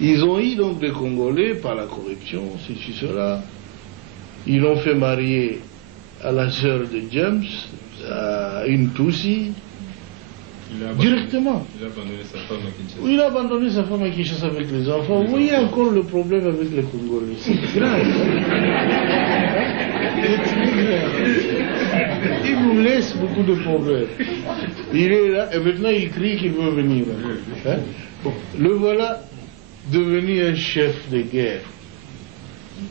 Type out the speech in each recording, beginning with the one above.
Ils ont eu donc des Congolais par la corruption, ceci, cela. Ils l'ont fait marier à la sœur de James, à une Tutsi, directement. Il a abandonné sa femme à Kinshasa. Oui, il a abandonné sa femme à Kinshasa avec les enfants. Vous voyez encore le problème avec les Congolais. C'est grave. Il nous laisse beaucoup de problèmes. Il est là et maintenant il crie qu'il veut venir. Hein? Bon, le voilà devenu un chef de guerre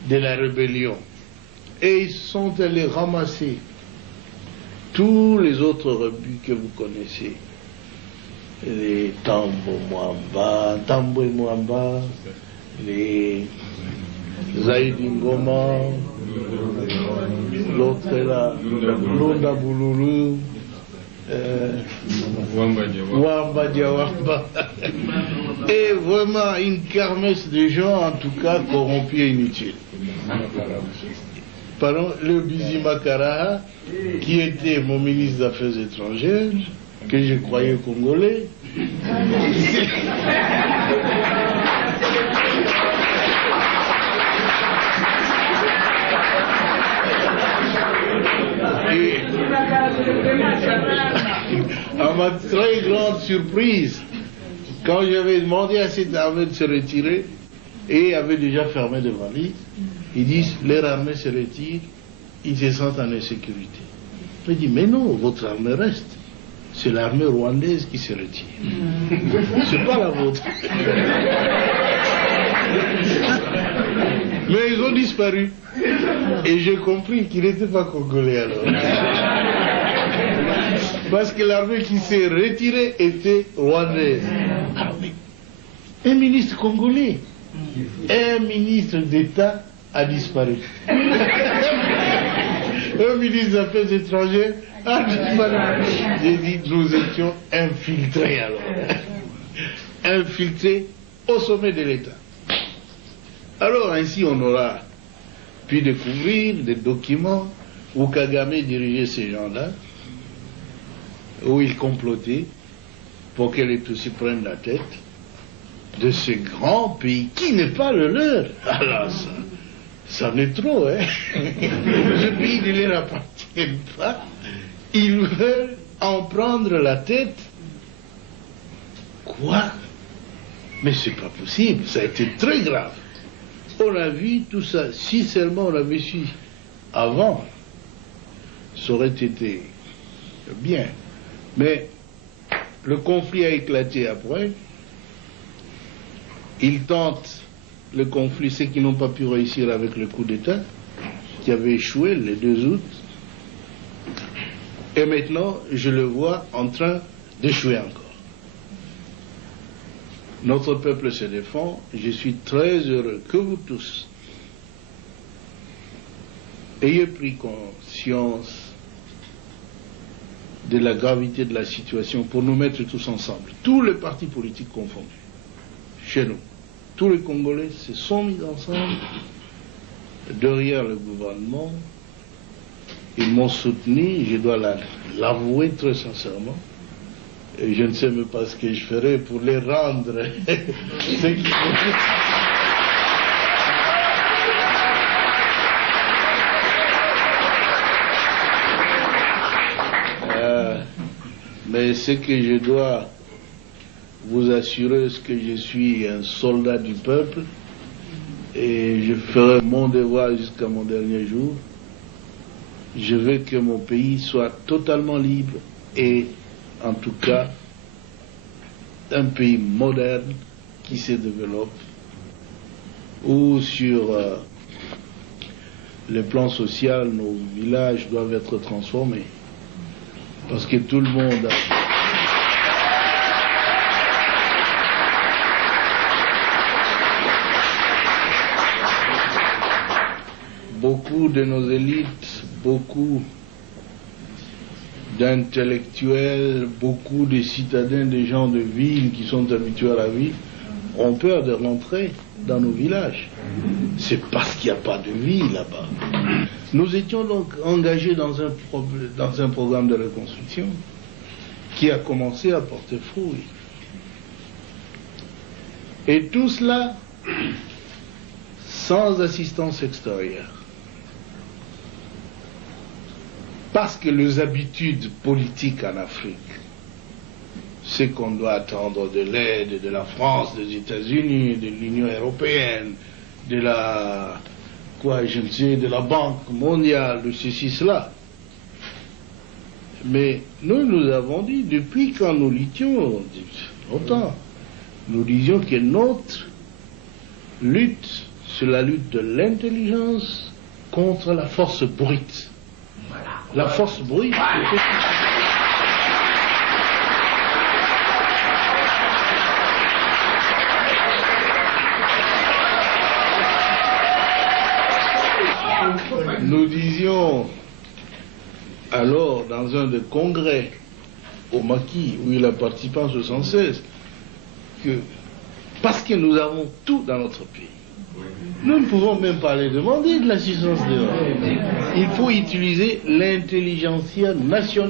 de la rébellion. Et ils sont allés ramasser tous les autres rebus que vous connaissez. Les Tambo et Mwamba, les Zaïdi Ngoma, l'autre est là, Lunda Boululu, Wamba Diawamba. Et vraiment une kermesse de gens, en tout cas corrompus et inutiles. Pardon, le Bizi Makara, qui était mon ministre des Affaires étrangères, que je croyais congolais. Et à ma très grande surprise, quand j'avais demandé à cette armée de se retirer, et avait déjà fermé des valises, ils disent, leur armée se retire, ils se sentent en insécurité. Je dis, mais non, votre armée reste. C'est l'armée rwandaise qui se retire. C'est pas la vôtre. Mais ils ont disparu. Et j'ai compris qu'ils n'étaient pas congolais alors. Parce que l'armée qui s'est retirée était rwandaise. Ah oui. Un ministre congolais, un ministre d'État a disparu. Un ministre des Affaires étrangères a disparu. J'ai dit, nous étions infiltrés alors. Infiltrés au sommet de l'État. Alors ainsi on aura pu découvrir des documents où Kagame dirigeait ces gens-là, où il complotait pour que les Tutsis prennent la tête de ce grand pays qui n'est pas le leur. Alors ça en est trop, hein. Ce pays ne leur appartient pas. Ils veulent en prendre la tête. Quoi? Mais c'est pas possible, ça a été très grave. On a vu tout ça, si seulement on avait su avant, ça aurait été bien. Mais le conflit a éclaté après. Ils tentent le conflit, ceux qui n'ont pas pu réussir avec le coup d'État, qui avait échoué le 2 août. Et maintenant, je le vois en train d'échouer encore. Notre peuple se défend. Je suis très heureux que vous tous ayez pris conscience de la gravité de la situation pour nous mettre tous ensemble, tous les partis politiques confondus, chez nous. Tous les Congolais se sont mis ensemble derrière le gouvernement. Ils m'ont soutenu, je dois l'avouer très sincèrement. Et je ne sais même pas ce que je ferai pour les rendre. Mais ce que je dois vous assurer, c'est que je suis un soldat du peuple et je ferai mon devoir jusqu'à mon dernier jour. Je veux que mon pays soit totalement libre et en tout cas un pays moderne qui se développe, où sur le plan social, nos villages doivent être transformés. Parce que tout le monde a... Beaucoup de nos élites, beaucoup d'intellectuels, beaucoup de citadins, de gens de ville qui sont habitués à la vie, ont peur de rentrer dans nos villages. C'est parce qu'il n'y a pas de vie là-bas. Nous étions donc engagés dans un programme de reconstruction qui a commencé à porter fruit. Et tout cela sans assistance extérieure. Parce que les habitudes politiques en Afrique, c'est qu'on doit attendre de l'aide de la France, des États-Unis, de l'Union européenne, de la, de la Banque mondiale, de ceci, cela. Mais nous avons dit, depuis quand nous luttions, longtemps, nous disions que notre lutte, c'est la lutte de l'intelligence contre la force brute. La force brute. Nous disions alors dans un des congrès au Maquis où il a participé en 1976 que parce que nous avons tout dans notre pays, nous ne pouvons même pas les demander de l'assistance de l'Europe. Il faut utiliser l'intelligentsia nationale.